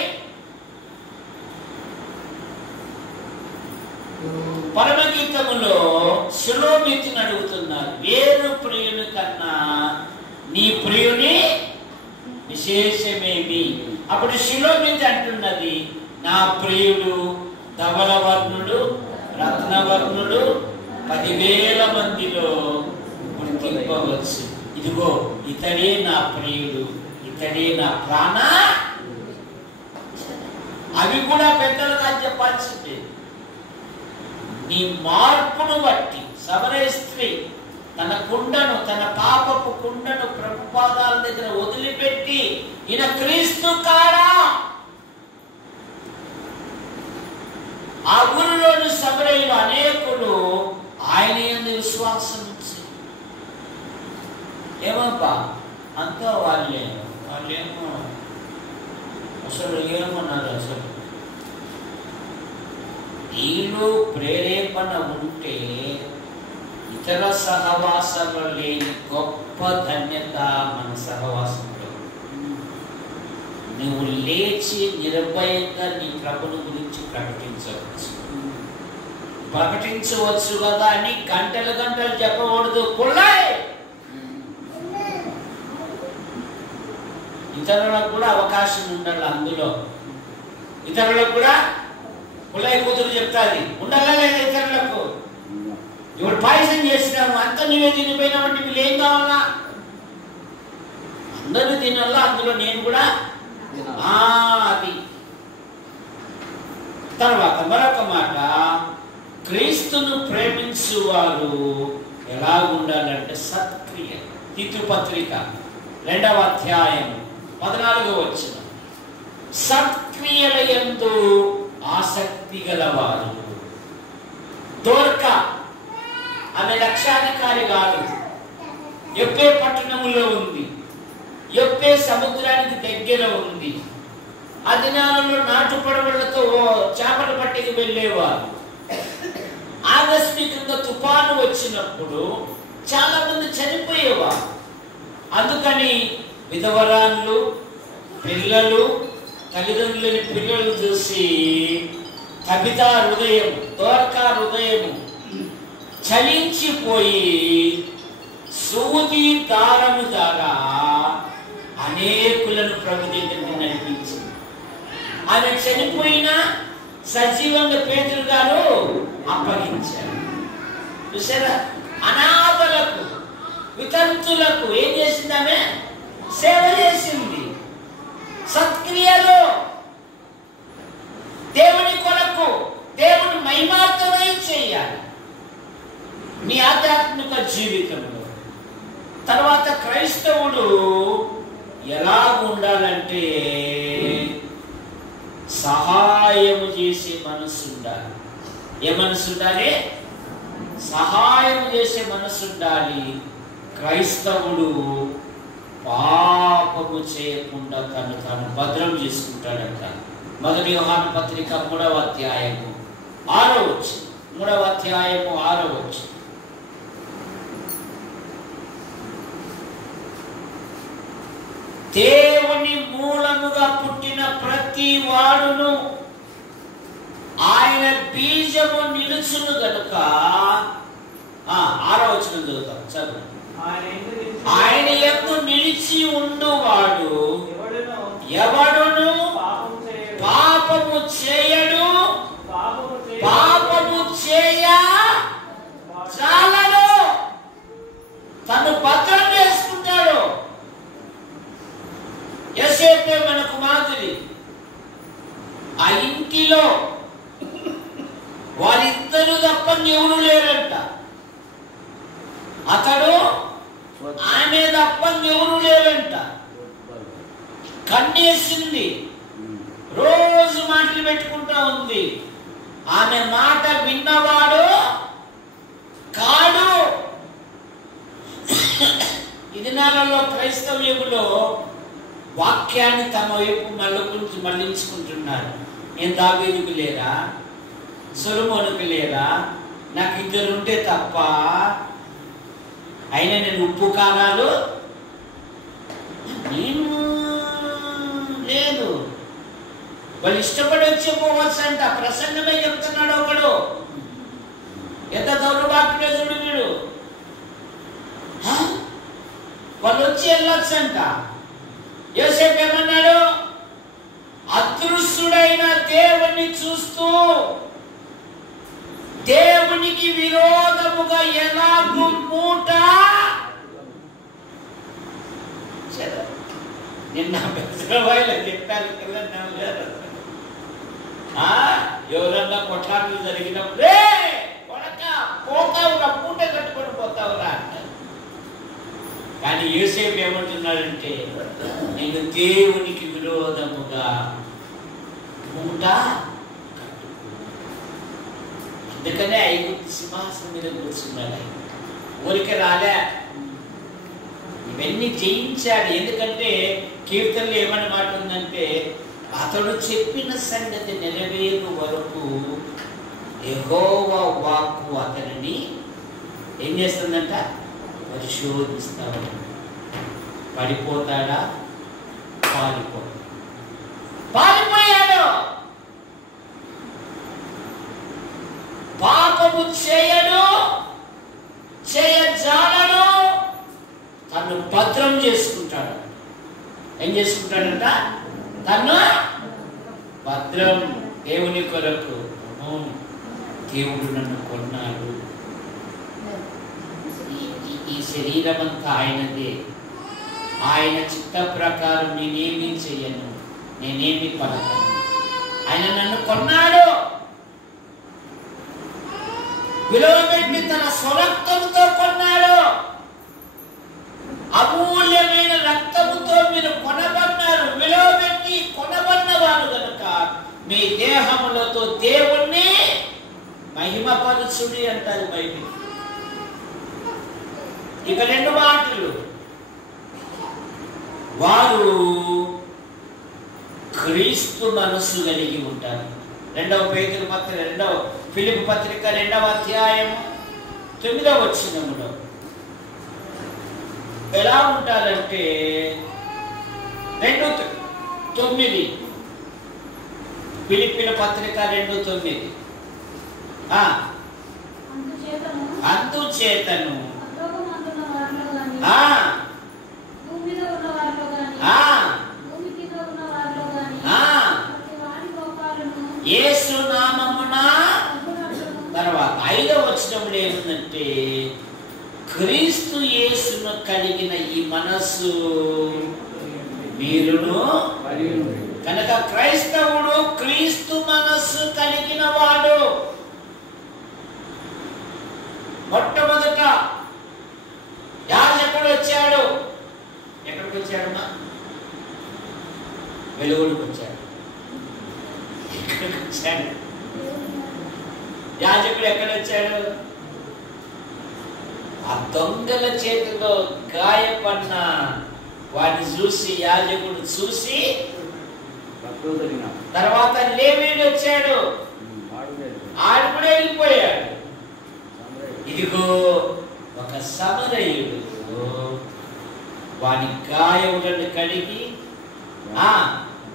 పరమగీతములో సులోమితిని అడుగుతున్నారు, వేరు ప్రియుని కన్నా నీ ప్రియుని విశేషమేమి? అప్పుడు సులోమితి అంటున్నది, నా ప్రియుడు ధవలవర్ణుడు, రత్నవర్ణుడు, 10,000 మందిలో గుర్తింపవచ్చు. ఇదిగో ఇతడే నా ప్రియుడు, ఇతడే నా ప్రాణ. అవి కూడా పెద్దలుగా చెప్పాల్సిందే. నీ మార్పును బట్టి సమరయ స్త్రీ తన కుండను, తన పాపపు కుండను ప్రభు పాదాల దగ్గర వదిలిపెట్టి ఈయన క్రీస్తు కాడా, ఆ ఊరిలోని సమరయులు అనేకులు ఆయన యందు విశ్వాసం ఉంచి, ఏమబ్బా అంతా వాళ్ళేమో అసలు ఏమన్నారు? అసలు నీలో ప్రేరేపణ ఉంటే ఇతర సహవాసంలో లేని గొప్ప ధన్యత మన సహవాసంలో. నువ్వు లేచి నిర్భయంగా నీ ప్రభుని గురించి ప్రకటించవచ్చు కదా అని గంటలు చెప్పకూడదు. కుళ్ళాయి. ఇతరులకు కూడా అవకాశం ఉండాలి. అందులో ఇతరులకు కూడా కుళ్ళాయి కూతురు చెప్తాది, ఉండాలా లేదా? ఇతరులకు ఇప్పుడు పాయసం చేసినాము, అంత నీవే తినిపోయినామంటే వీళ్ళు ఏం కావాలా? అందరూ తినాలా, అందులో నేను కూడా. అది తర్వాత మరొక మాట, క్రీస్తును ప్రేమించువారు ఎలా ఉండాలంటే సత్క్రియ. తీతు పత్రిక 2వ అధ్యాయం 14వ వచనం, సత్క్రియల యందు ఆసక్తి గలవారు. దోర్క ఆమె లక్షాధికారి కాదు, ఎప్పే పట్టణంలో ఉంది, ఎప్పే సముద్రానికి దగ్గర ఉంది. ఆ దినాలలో నాటు పడవలతో చేపల పట్టికి వెళ్ళేవారు. ఆకస్మికంగా తుఫాను వచ్చినప్పుడు చాలా మంది చనిపోయేవారు. అందుకని విధవరాన్లు, పిల్లలు, తల్లిదండ్రులని పిల్లలు చూసి తబితా హృదయం, దోర్కా హృదయము చలించిపోయి సూది దారము ద్వారా అనేకులను ప్రభు దగ్గరికి నడిపించింది. ఆమె చనిపోయినా సజీవంగా పేతురు గారు అప్పగించారు. చూసారా, అనాథల విధవలకు, వితంతులకు ఏం చేసింది? ఆమె సేవ చేసింది. సత్క్రియలు దేవుని కొరకు, దేవుని మహిమార్థమై చేయాలి నీ ఆధ్యాత్మిక జీవితంలో. తర్వాత క్రైస్తవుడు ఎలా ఉండాలంటే సహాయం చేసే మనసు ఉండాలి. ఏ మనసు ఉండాలి? సహాయం చేసే మనసు ఉండాలి. క్రైస్తవుడు పాపము చేయకుండా తను తాను భద్రం చేసుకుంటాడంట. 1 యోహాను పత్రిక 3వ అధ్యాయము 6వ వచనం. 3వ అధ్యాయము 6వ వచనం. దేవుని మూలముగా పుట్టిన ప్రతి వాడును ఆయన బీజము నిలుచును గనుక 6వ వచనం చదువుతాం. చదువు. ఆయన యందు నిలిచి ఉండువాడు ఎవడును పాపము చేయడు, పాపము చేయ చాలడు. తను భద్రం చేసుకుంటాడు. యోసేపే మనకు మాదిరి. ఆ ఇంటిలో వారిద్దరూ తప్ప ఎవరు లేరంట. అతడు ఆమె తప్ప ఎవరు లేరంట. కన్నేసింది, రోజు మాటలు పెట్టుకుంటా ఉంది. ఆమె మాట విన్నవాడు కాడు. ఈ దినాలలో క్రైస్తవ్యులో వాక్యాన్ని తమ వైపు మళ్ళించుకుంటున్నారు. నేను దావీదుకు లేరా, సొలొమోనుకు లేరా, నాకు ఇద్దరుంటే తప్ప, అయినా నేను ఉప్పు కారాలు నేను లేదు. వాళ్ళు ఇష్టపడి వచ్చిపోవచ్చు అంట. ప్రసంగమే చెప్తున్నాడు ఒకడు. ఎంత దౌర్భాగ్యుడో చూడు వీడు. వాళ్ళు వచ్చి వెళ్ళొచ్చంట. యోసేపు ఏమన్నాడు? అదృశ్యుడైన దేవుణ్ణి చూస్తూ దేవునికి విరోధముగా ఎలాగూ మూట నిన్న బెజవాయిలో చెప్పారు కదా. ఎవరన్నా కొట్లాటలు జరిగినప్పుడు పోతావురా, పూట కట్టుకొని పోతావురా అంటారు. కానీ యోసేపు ఏమంటున్నాడంటే నేను దేవునికి విరోధముగా మూట. అందుకనే ఐగుప్తు సింహాసనం మీద కూర్చున్నాడు. ఊరికే రాలే, ఇవన్నీ జయించాడు. ఎందుకంటే కీర్తనలో ఏమన్న మాట ఉందంటే అతడు చెప్పిన సంగతి నెరవేరు వరకు యెహోవా వాక్కు అతనిని ఏం చేస్తుందంట? పరిశోధిస్తాడు. పడిపోతాడా? పారిపోయాడు. పాపము చేయడు, చేయజాలడు. తను భద్రం చేసుకుంటాడు. ఏం చేసుకుంటాడంట? తను భద్రం. దేవుని కొరకు దేవుడు నన్ను కొన్నాడు. ఈ శరీరం అంతా ఆయనదే. ఆయన చిత్త ప్రకారం నేనేమీ చెయ్యను, నేనేమి పలకను. ఆయన నన్ను కొన్నాడు. విలువ పెట్టి తన స్వరక్తంతో కొన్నాడు. అమూల్యమైన రక్తముతో మీరు కొనబడినారు. విలువ పెట్టి కొనబడినవారు కనుక మీ దేహములతో దేవుణ్ణి మహిమపరచుడి అంటారు బైబిల్. ఇక 2 మాటలు. వారు క్రీస్తు మనస్సు కలిగి ఉంటారు. 2వ పేతురు పత్రిక, 2వ ఫిలిప్పీ పత్రిక 2వ అధ్యాయం 9వ వచనంలో ఎలా ఉంటారంటే 2:9 ఫిలిప్పీల పత్రిక 2:9 అందుచేతను యేసు నామమున. తర్వాత 5వ వచనంలో ఏముందంటే క్రీస్తు కలిగిన ఈ మనస్సు మీరును కనుక క్రైస్తవుడు క్రీస్తు మనస్సు కలిగిన వాడు. మొట్టమొదట యాజకుడు వచ్చాడు. ఎక్కడికి వచ్చాడమ్మా? వెలుగుడికి వచ్చాడు. ఎక్కడికి వచ్చాడు? యాజకుడు ఎక్కడ వచ్చాడు? ఆ దొంగల చేతిలో గాయపడిన వాడిని చూసి యాజకుడు చూసి తర్వాత లేవీయుడు వచ్చాడు. ఆడు కూడా వెళ్ళిపోయాడు. ఇదిగో ఒక సమరయుడు వాని గాయములను కడిగి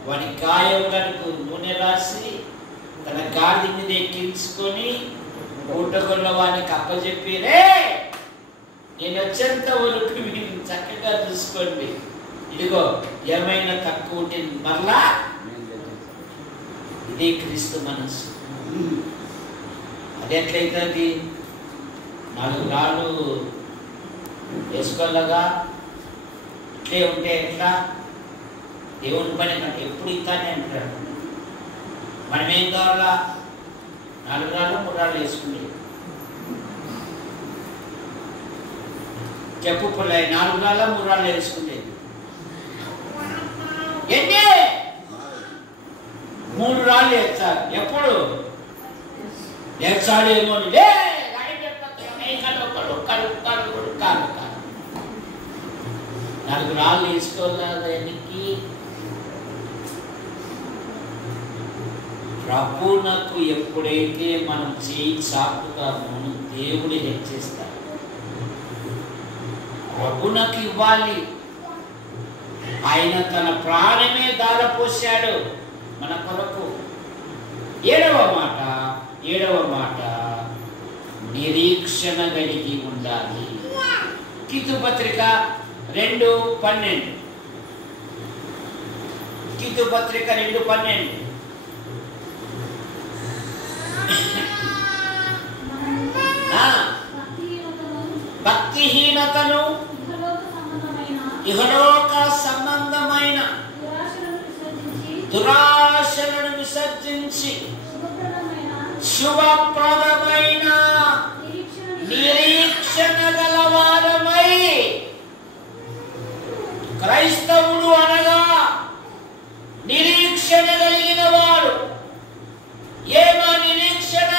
వాని గాయములకు నూనె రాసి తన గాడి మీద ఎక్కించుకొని ఊటగొల్ల వానికి అప్పచెప్పి, రే నేను వచ్చేంత వరకు మీరు చక్కగా చూసుకోండి, ఇదిగో ఏమైనా తక్కువ ఉంటే మరలా. ఇదే క్రీస్తు మనసు. అది ఎట్లయితుంది? 4 రాళ్ళు వేసుకోలేగా ఇట్లే ఉంటే ఎట్లా? దేవుని పని కంటే ఎప్పుడు ఇస్తానే అంటాడు. మనం ఏం కావాలా? 4 రాళ్ళు 3 రాళ్ళు వేసుకుంటే చెప్పు పుల్ల 4 రాళ్ళ 3 రాళ్ళు వేసుకుంటే ఎన్ని 3 రాళ్ళు వేస్తారు. ఎప్పుడు వేస్తాడేమో 4 రాళ్ళు వేసుకోలేదానికి ప్రభువునకు ఎప్పుడైతే మనం చేయి చాపుతామో దేవుడు హెచ్చిస్తాడు. ప్రభువునకు ఇవ్వాలి. ఆయన తన ప్రాణమే దారపోశాడు మన కొరకు. 7వ మాట నిరీక్షణ కలిగి ఉండాలి. తీతు పత్రిక 2:12. తీతు పత్రిక 2:12. భక్తిహీనతను ఇహలోక సంబంధమైన దురాశలను విసర్జించి శుభప్రదమైన నిరీక్షణ గలవారమై. క్రైస్తవుడు అనగా నిరీక్షణ కలిగిన వాడు. ఏమా నిరీక్షణ?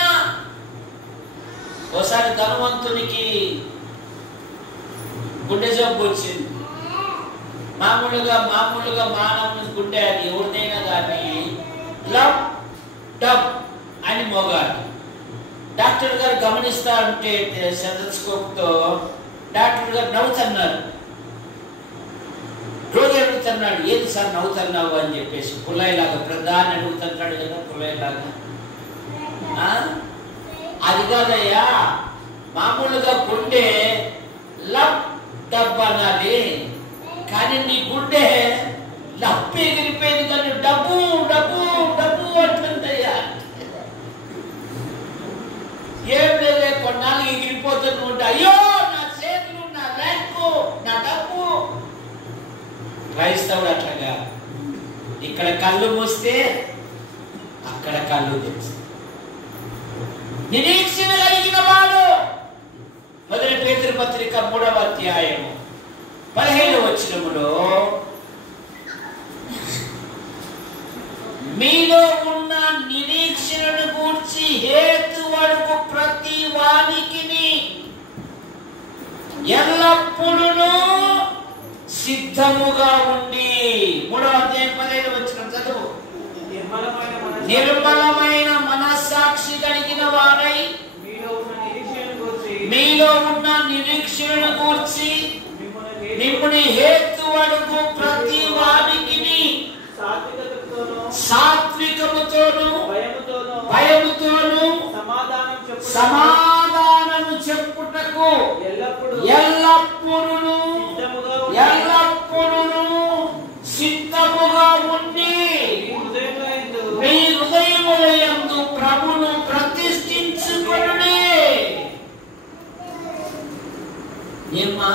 ఒకసారి ధనవంతునికి గుండె జబ్బు వచ్చింది. మామూలుగా మానవుని గుండె అది ఎవరిదైనా కానీ లబ్ డబ్ అని మోగాలి. డాక్టర్ గారు గమనిస్తా ఉంటే స్టెథోస్కోప్ తో డాక్టర్ గారు నవ్వుతున్నారు. రోజు అడుగుతున్నాడు, ఏది సార్ నవ్వుతున్నావు అని చెప్పేసి. పుల్లయ్యలాగా ప్రధాని అడుగుతున్నాడు కదా, పుల్లయ్యలాగా. అది కాదయ్యా, మామూలుగా గుండె లబ్ డబ్ అన్నది, కానీ నీ గుండె లబ్బు ఎగిరిపోయింది కానీ డబ్బు డబ్బు డబ్బు అంటుందయ్యా. ఏం లేదే, కొన్నాళ్ళు ఎగిరిపోతుంది ఉంటే, అయ్యో నా చేతులు, నా ర్యాంకు, నా డబ్బు. క్రైస్తవుడు అట్లాగా, ఇక్కడ కళ్ళు మూస్తే అక్కడ కళ్ళు తెచ్చు. నిరీక్షణ కలిగిన వాడు. 1 పేతురు పత్రిక 3వ అధ్యాయము 15వ వచనములో, మీలో ఉన్న నిరీక్షణను గూర్చి హేతువడుగు ప్రతి వానికిని ఎల్లప్పుడూ సిద్ధముగా ఉండి. 3వ అధ్యాయం 15వ వచనం చదువు. నిర్మలమైన మనస్సాక్షి కలిగిన వారై మీలో ఉన్న నిరీక్షణను గూర్చి మిమ్ముని హేతువడుగు ప్రతి వానికిని సాత్వికముతోను భయముతోను సమాధానము చెప్పుటకు ఎల్లప్పుడూ సిద్ధముగా ఉండి మీ హృదయములందు ప్రభువును ప్రతిష్ఠించుకొనుడి. ఏమ్మా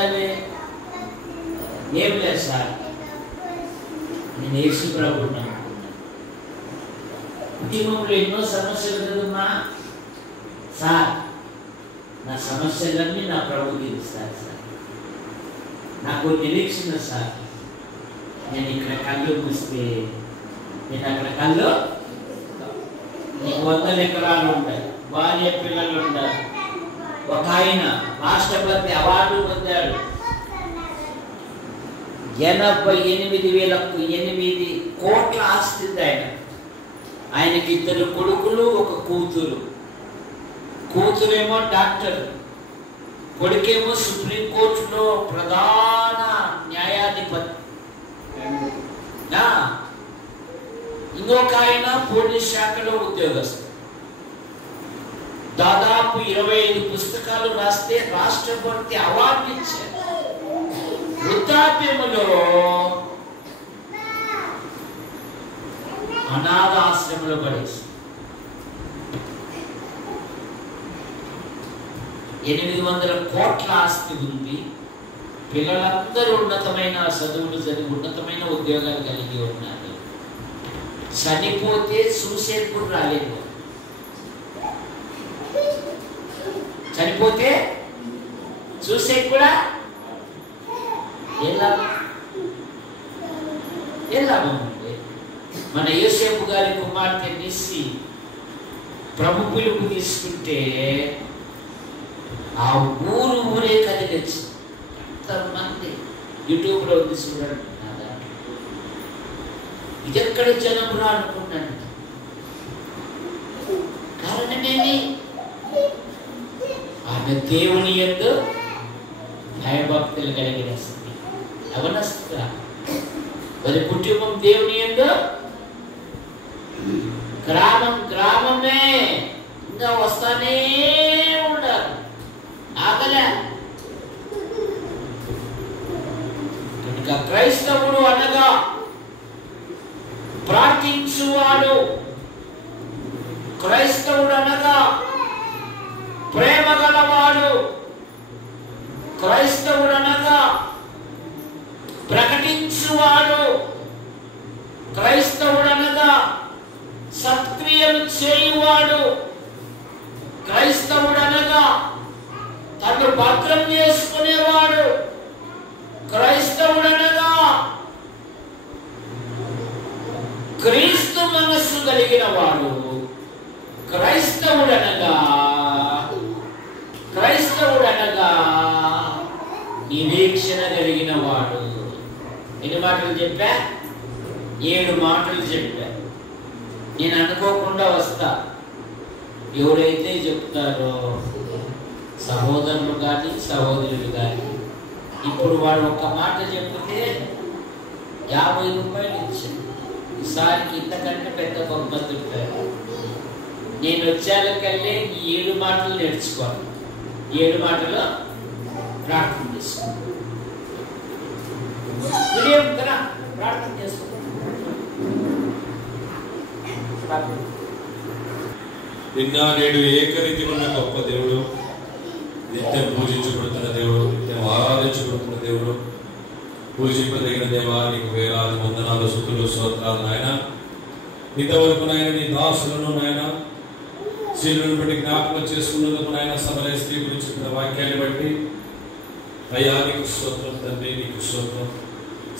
ఉండాలి? ఏం లేదు సార్, నేను యేసు ప్రభువుని నమ్ముకున్నాను. కుటుంబంలో ఎన్నో సమస్యలు కదమ్మా సార్, నా సమస్యలన్నీ నా ప్రభు తీరుస్తారు సార్. నాకు నిరీక్షణ సార్, నేను ఇక్కడ కళ్ళు మూస్తే నేను అక్కడ కళ్ళు, నీకు 100 ఎకరాలు ఉంటాయి, భార్య పిల్లలు ఉంటారు. ఒక ఆయన రాష్ట్రపతి అవార్డు పొందాడు. 88,008 కోట్ల ఆస్తి ఉంది ఆయనకి 2 కొడుకులు, 1 కూతురు. కూతురేమో డాక్టర్, కొడుకేమో సుప్రీంకోర్టులో ప్రధాన న్యాయాధిపతి. ఇంకొక ఆయన పోలీస్ శాఖలో ఉద్యోగస్తుడు. దాదాపు 25 పుస్తకాలు రాస్తే రాష్ట్రపతి అవార్డు ఇచ్చారు. వృద్ధాప్యములో అనాథ ఆశ్రమంలో పడేసి 800 కోట్ల ఆస్తి ఉంది. పిల్లలందరూ ఉన్నతమైన చదువులు చదివి ఉన్నతమైన ఉద్యోగాలు కలిగి ఉన్నారు. చనిపోతే సూసైడ్ కూడా రాలేదు. చనిపోతే సూసైడ్ కూడా ఏం లాభం ఉంది? మన యోసేపు గారి కుమార్తె నిస్సి ప్రభు పిలుపు తీసుకుంటే ఆ ఊరే కదిలించి ఎంతమంది యూట్యూబ్లో ఉంది చూడండి. ఇది ఎక్కడ జనం రా అనుకున్నాను. కారణమేమి? ఆమె దేవుని యందు భయభక్తులు కలిగిన స్థితి, యవనస్తుల. మరి కుటుంబం దేవుని యందు, గ్రామమే ఇంకా వస్తానే ఉండాలి, ఆగలే. కనుక క్రైస్తవుడు అనగా ప్రార్థించువాడు, క్రైస్తవుడు అనగా ప్రేమ గలవాడు, క్రైస్తవుడు అనగా ప్రకటించువాడు, క్రైస్తవుడు అనగా సత్క్రియలు చేయువాడు, క్రైస్తవుడు అనగా తను భద్రం చేసుకునేవాడు, క్రైస్తవుడు అనగా క్రీస్తు మనస్సు కలిగిన వాడు, క్రైస్తవుడు అనగా నిరీక్షణ కలిగిన వాడు. ఎన్ని మాటలు చెప్పా? 7 మాటలు చెప్పా. నేను అనుకోకుండా వస్తా. ఎవరైతే చెప్తారో సహోదరులు కానీ సహోదరులు కానీ, ఇప్పుడు వాడు ఒక్క మాట చెప్తే 50 రూపాయలు ఇచ్చాను. ఈసారికి ఇంతకంటే పెద్ద బహుమతి ఉంటారు. నేను వచ్చాకల్లే ఈ 7 మాటలు నేర్చుకోవాలి. 7 మాటలు ప్రార్థన చేసుకోండి. ప్రార్థన చేసుకోండి. నిన్న నేడు ఏకరీతి ఉన్న గొప్ప దేవుడు, నిత్యం పూజించబడుతున్న దేవుడు, నిత్యం ఆరాధించబడుతున్న దేవుడు, పూజింపదగిన దేవా, నీకు వేలాది వందనాలు, స్తుతులు, స్తోత్రాలు నాయన. ఇంతవరకు నాయన నీ దాసులను నాయన శీలను బట్టి జ్ఞాపకం చేసుకున్నందుకు నాయన, సమరయ స్త్రీ గురించి వాక్యాన్ని బట్టి అయ్యా నీకు స్తోత్రం తండ్రి, నీకు స్తోత్రం.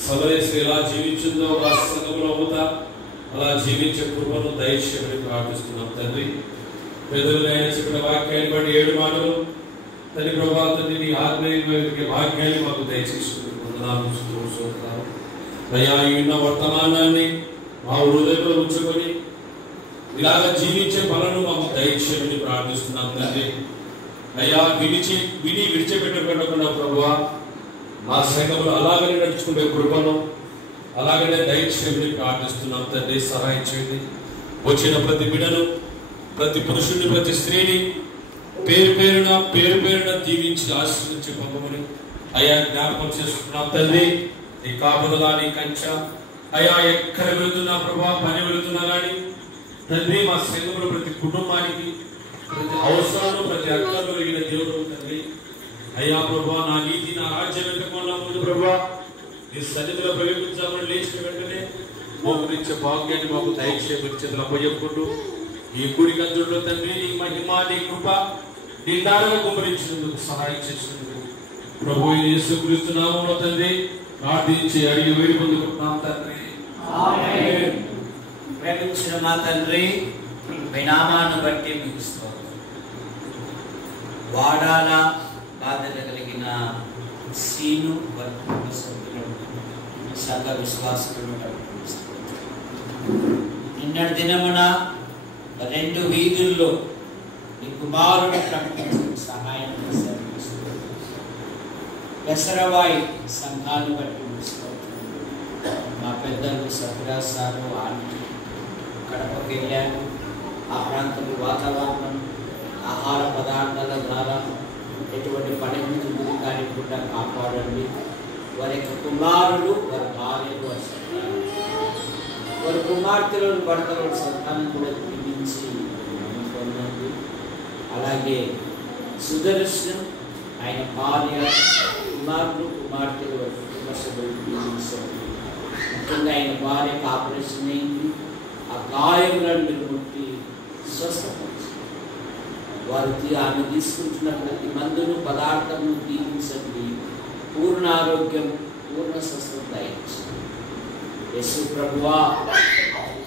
సమరయ స్త్రీ ఎలా జీవించిందో ఆ సంఘంలో అవుతా అలా జీవించే కృపను దయచేయమని ప్రార్థిస్తున్నాం తండ్రి. పెద్దలు ఆయన చెప్పిన వాక్యాన్ని బట్టి 7 మాటలు తండ్రి ప్రభా, తండ్రి నీ ఆత్మీయ వాక్యాన్ని మాకు దయచేసుకుని వందనాలు, స్తోత్రాలు. అయ్యా ఈ ఉన్న వర్తమానాన్ని మా హృదయంలో ఉంచుకొని ఇలాగ జీవించే పనులను మాకు దయచేయమని ప్రార్థిస్తున్నాం తండ్రి. అయ్యా విని విడిచిపెట్టకుండా ప్రభువా, మా సంఘంలో అలాగనే నడుచుకునే కృపను అలాగనే దయచేయమని ప్రార్థిస్తున్నాం తండ్రి. సహాయం చేయండి. వచ్చిన ప్రతి బిడ్డను, ప్రతి పురుషుడిని, ప్రతి స్త్రీని పేరు పేరున దీవించి ఆశీర్వదించి పంపమని అయ్యా జ్ఞాపకం చేసుకున్నాం తండ్రి. నీ కాపుదల, నీ కంచ అయ్యా ఎక్కడ వెళుతున్నా ప్రభా, పని వెళుతున్నా కానీ తండ్రి మా సంఘంలో ప్రతి కుటుంబానికి ప్రతి అవసరాలు, ప్రతి అక్కలు కలిగిన దేవుడు తండ్రి. అయ్యా ప్రభా, నా నీతి నా రాజ్యం వెంటకుండా ముందు ప్రభా నీ సన్నిధిలో ప్రవేశించామని లేచిన వెంటనే మోకరించే భాగ్యాన్ని మాకు దయచేయమని అప్పచెప్పుకుంటూ ఈ గుడి గంతుల్లో తండ్రి నీ మహిమ నీ కృప నిండారుగా కుమరించినందుకు సహాయం చేసినందుకు ప్రభు యేసుక్రీస్తు నామములో తండ్రి ప్రార్థించి అడిగి వేడి పొందుకుంటున్నాం తండ్రి. ఆమేన్. ప్రేమించిన మా తండ్రి, మీ నామాన్ని బట్టి మీకు స్తోత్రం. వాడాల బాధ్యత కలిగిన సీను వర్గ సభ్యులను సంఘ విశ్వాసులను నిన్నటి దినమున 2 వీధుల్లో నీ కుమారుడు ప్రకటించిన సహాయం పెసరవాయి సంఘాన్ని బట్టి మా పెద్దలు సత్యరాజు ఆంటీ కడపకి వెళ్ళారు. ఆ ప్రాంతంలో వాతావరణం ఆహార పదార్థాల ద్వారా ఎటువంటి పరిమితులు గురి కానికుండా కాపాడండి. వారి యొక్క కుమారులు, వారి భార్యలు, వారి కుమార్తెలను భర్తలు సంతానం కూడా దీవించి పొందండి. అలాగే సుదర్శన్ ఆయన భార్య, కుమారులు, కుమార్తెలు దీవించండి. ముఖ్యంగా ఆయన భార్యకు ఆపరేషన్ అయింది. ఆ గాయములను మీరు ముట్టి స్వస్థపరచండి. వారికి ఆమె తీసుకుంటున్న ప్రతి మందును పదార్థమును దీవించండి. పూర్ణ ఆరోగ్యం, పూర్ణ స్వస్థత ఇచ్చండి. యేసు ప్రభువా,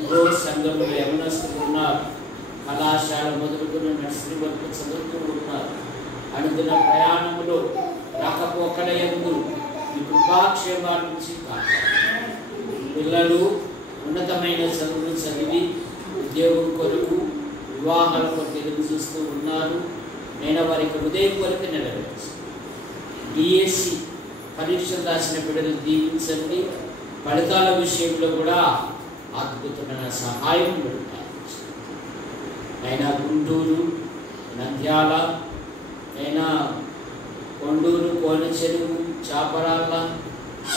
ఇదో సంఘంలో యవనస్తులు ఉన్నారు, కళాశాల మొదలుకొని నర్సరీ వరకు చదువుతూ ఉన్నారు. అనుదిన ప్రయాణములో రాకపోకల యందు ఈ కృపాక్షేమాల నుంచి పిల్లలు ఉన్నతమైన చదువులు చదివి ఉద్యోగం కొరకు, వివాహాల కొరకు ఎదురు చూస్తూ ఉన్నారు. నేను వారికి హృదయం కొరకు నెరవేర్చు. డిఎస్సి పరీక్షలు రాసిన బిడ్డలు దీవించండి. ఫలితాల విషయంలో కూడా అద్భుతమైన సహాయం పెడతారు. అయినా గుంటూరు, నంద్యాల, అయినా కొండూరు, కోనచెరువు, చాపరాళ్ళ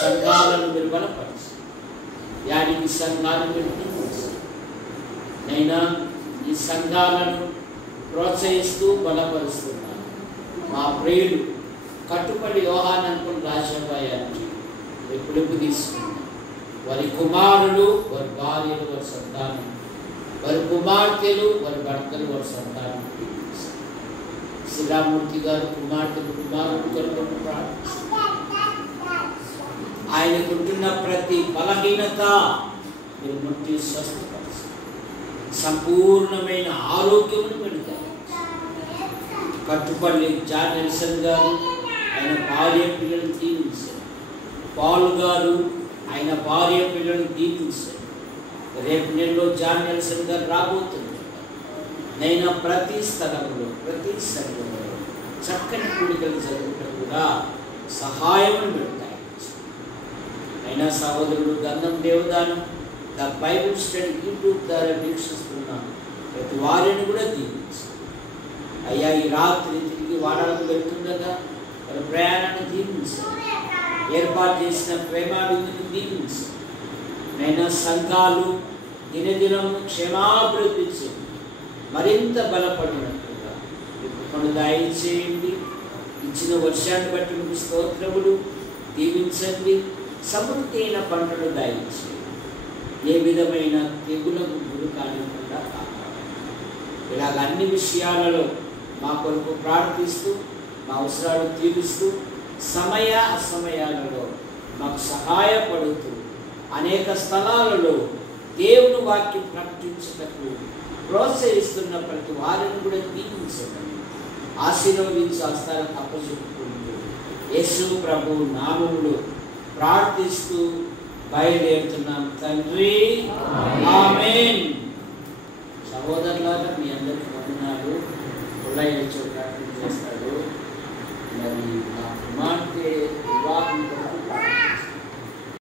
సంఘాలను మీరు బలపరచు. యాడికి సంఘాలను పెట్టి నైనా ఈ సంఘాలను ప్రోత్సహిస్తూ బలపరుస్తున్నాను. మా ప్రియులు కట్టుపల్లి యోహానంకులు రాజబాయానికి పిలుపు తీసుకున్నాను. వారి కుమారులు, వారి భార్యలు, వారి సంతానం, వారి కుమార్తెలు, వారి భర్తలు, వారి సంతానం శ్రీరామూర్తి గారు కుమార్తెలు, కుమారుడు కొరకు ఆయనకుంటున్న ప్రతి బలహీనత మీరు ముట్టి స్వస్థపరచు. సంపూర్ణమైన ఆరోగ్యమును పెడతారు. కట్టుపల్లి జాన్ నెల్సన్ గారు ఆయన భార్య పిల్లలను దీవించారు. పాల్ గారు ఆయన భార్య పిల్లలను దీవించారు. రేపు నెలలో జాన్ నెల్సన్ గారు రాబోతున్నారు. నైనా ప్రతి స్థలంలో, ప్రతి సంఘంలో చక్కని కూడికలు జరుగుతూ కూడా సహాయం పెడతాయి. అయినా సహోదరుడు గంధం Devadanam the Bible study YouTube ద్వారా వీక్షిస్తున్నాను. ప్రతి వారిని కూడా దీవించు. అయ్యా, ఈ రాత్రి తిరిగి వాడలకు వెళ్తుండగా వారి ప్రయాణాన్ని దీవించారు. ఏర్పాటు చేసిన ప్రేమ విందుని దీవించారు. అయినా సంఘాలు దినదినం క్షేమాభివృద్ధి చేయండి. మరింత బలపడినట్లుగా ఇప్పుడు దయచేయండి. ఇచ్చిన వర్షాన్ని బట్టి మీకు స్తోత్రములు. దీవించండి. సమృద్ధి అయిన పంటలు దయచేయండి. ఏ విధమైన తెగులకు గురి కానికుండా కాపాడండి. ఇలాగ అన్ని విషయాలలో మా కొరకు ప్రార్థిస్తూ, మా అవసరాలు తీరుస్తూ, సమయ అసమయాలలో మాకు సహాయపడుతూ, అనేక స్థలాలలో దేవుని వాక్యం ప్రకటించటకు ప్రోత్సహిస్తున్న ప్రతి వారిని కూడా దీవించండి. ఆశీర్వదించి హస్తాలకు అప్పచెప్పుకుంటూ యేసు ప్రభు నామములో ప్రార్థిస్తూ బయలుదేరుతున్నాం తండ్రి. ఆమేన్. సహోదరులారా, మీ అందరికీ వందనాలు.